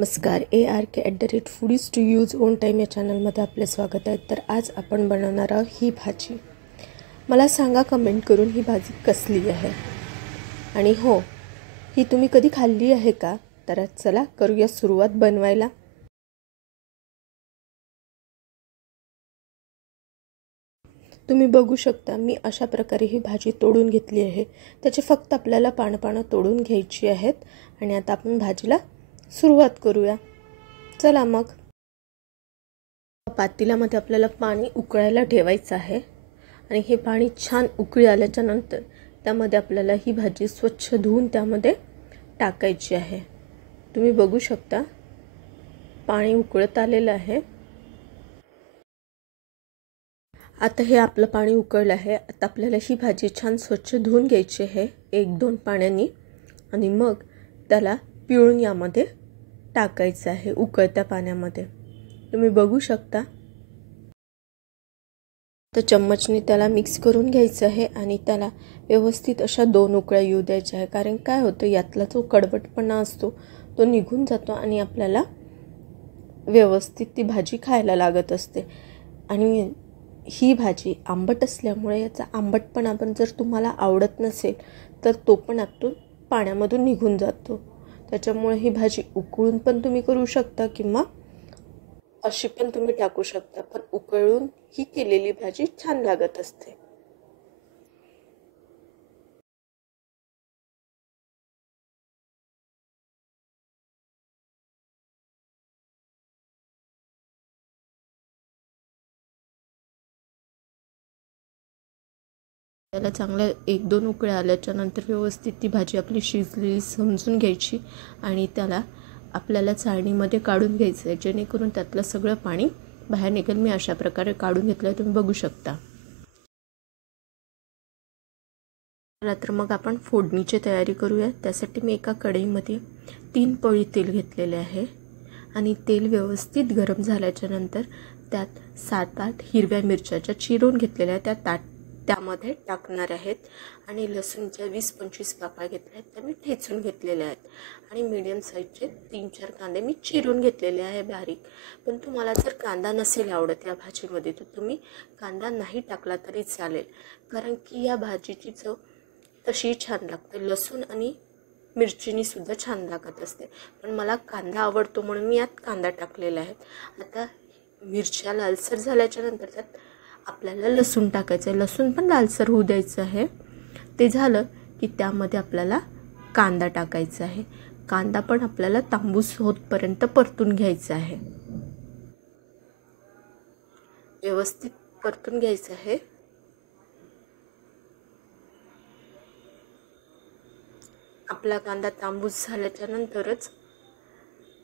नमस्कार, ARK@foodies to use own time या चॅनलमध्ये आपले स्वागत आहे। तर आज आपण बनवणार आहोत ही भाजी। मला सांगा कमेंट करून ही भाजी कसली आहे आणि हो, ही तुम्ही कधी खाल्ली आहे का? तर चला करूया सुरुवात बनवायला। तुम्ही बघू शकता मी अशा प्रकारे ही भाजी तोडून घेतली आहे। त्याचे फक्त आपल्याला पानं तोडून घ्यायची आहेत आणि आता आपण भाजीला सुरुवात करूया। चला मग पातेल्यामध्ये आपल्याला पाणी उकळायला ठेवायचं आहे आणि हे पाणी छान उकळी आल्याच्या नंतर त्यामध्ये आपल्याला ही भाजी स्वच्छ धुवून त्यामध्ये टाकायची आहे। तुम्ही बघू शकता पाणी उकळत आलेलं आहे। आता हे आपलं पाणी उकळलं आहे। आता आपल्याला ही भाजी छान स्वच्छ धुवून घ्यायची आहे 1-2 पाण्यानी आणि मग त्याला पिळून यामध्ये टाकायचं आहे उकळत्या पाण्यामध्ये। तुम्ही बघू शकता तर चम्मचने त्याला मिक्स करून घ्यायचं आहे आणि त्याला व्यवस्थित अशा 2 उकळ्या येऊ द्यायच्या आहे। कारण काय होतं यातला जो कडवटपणा असतो तो निघून जातो आणि आपल्याला व्यवस्थित ती भाजी खायला लागत असते। आणि ही भाजी आंबट असल्यामुळे याचा आंबटपणा पण जर तुम्हाला आवडत नसेल तर तो पण आतून पाण्यामधून निघून जातो। त्याच्यामुळे ही भाजी उकळून पण तुम्ही करू शकता किंवा अशी पण तुम्ही टाकू शकता, पण उकळून ही केलेली भाजी छान लागत असते। त्याला चांगल्या 1-2 उकळ्या आल्याच्या नंतर व्यवस्थित ती भाजी आपली शिजलेली समजून घ्यायची आणि त्याला आपल्याला चाळणीमध्ये काढून घ्यायचं आहे जेणेकरून त्यातलं सगळं पाणी बाहेर निघेल। मी अशा प्रकारे काढून घेतलं तुम्ही बघू शकता। तर मग आपण फोडणीची तयारी करूया। त्यासाठी मी एका कढईमध्ये 3 पळी तेल घेतलेले आहे आणि तेल व्यवस्थित गरम झाल्याच्या नंतर त्यात 7-8 हिरव्या मिरच्या चिरून घेतलेल्या त्यामध्ये टाकणार आहेत आणि लसूणच्या 20-25 पाकळ्या घेतल्या आहेत त्या मी ठेचून घेतलेल्या आहेत आणि मीडियम साईजचे 3-4 कांदे मी चिरून घेतलेले आहे बारीक। पण तुम्हाला जर कांदा नसेल आवडत या भाजीमध्ये तर तुम्ही कांदा नाही टाकला तरी चालेल, कारण की या भाजीची चव तशी छान लागते। लसूण आणि मिरचीनी सुद्धा छान लागत असते, पण मला कांदा आवडतो म्हणून मी यात कांदा टाकलेला आहे। आता मिरच्या लालसर झाल्याच्या नंतर त्यात आपल्याला लसूण टाकायचं आहे। लसूण पण लालसर होऊ द्यायचं आहे। ते झालं की त्यामध्ये आपल्याला कांदा टाकायचा आहे। कांदा पण आपल्याला तांबूस होतपर्यंत परतून घ्यायचा आहे, व्यवस्थित परतून घ्यायचं आहे। आपला कांदा तांबूस झाल्याच्या नंतरच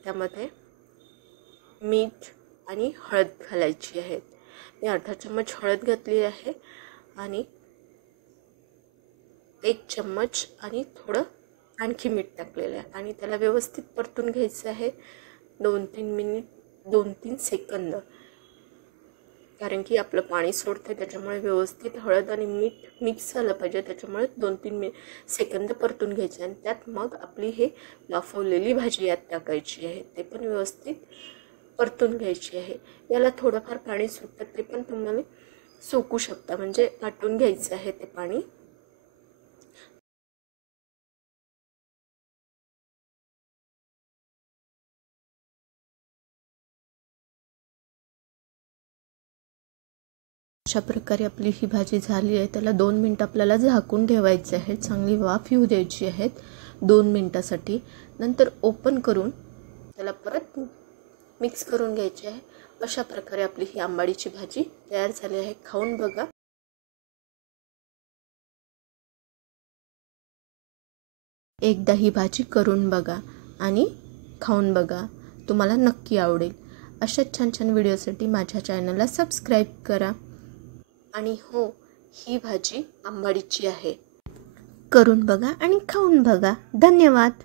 त्यामध्ये मीठ आणि हळद घालायची आहे। मी अर्धा चम्मच हळद घातली आहे आणि 1 चम्मच आणि थोडं आणखी मीठ टाकलेलं आहे आणि त्याला व्यवस्थित परतून घ्यायचं आहे 2-3 मिनिट 2-3 सेकंद, कारण की आपलं पाणी सोडते त्याच्यामुळे व्यवस्थित हळद आणि मीठ मिक्स झालं पाहिजे। त्याच्यामुळे 2-3 सेकंद परतून घ्यायचे आणि त्यात मग आपली हे वाफवलेली भाजी यात टाकायची आहे। ते पण व्यवस्थित परतून घ्यायची आहे। याला थोडंफार पाणी सुटतं ते पण तुम्हाला सोकू शकता, म्हणजे आटून घ्यायचं आहे ते पाणी। अशा प्रकारे आपली ही भाजी झाली आहे। त्याला 2 मिनिट आपल्याला झाकून ठेवायचे आहे, चांगली वाफ येऊ द्यायची आहे 2 मिनिटासाठी। नंतर ओपन करून त्याला परत मिक्स करून घ्यायचे आहे। अशा प्रकारे आपली ही आंबाडीची भाजी तयार झाली आहे। खाऊन बघा। एकदा ही भाजी करून बघा आणि खाऊन बघा, तुम्हाला नक्की आवडेल। अशा छान छान व्हिडिओसाठी माझ्या चॅनलला सबस्क्राईब करा आणि हो, ही भाजी आंबाडीची आहे। करून बघा आणि खाऊन बघा। धन्यवाद।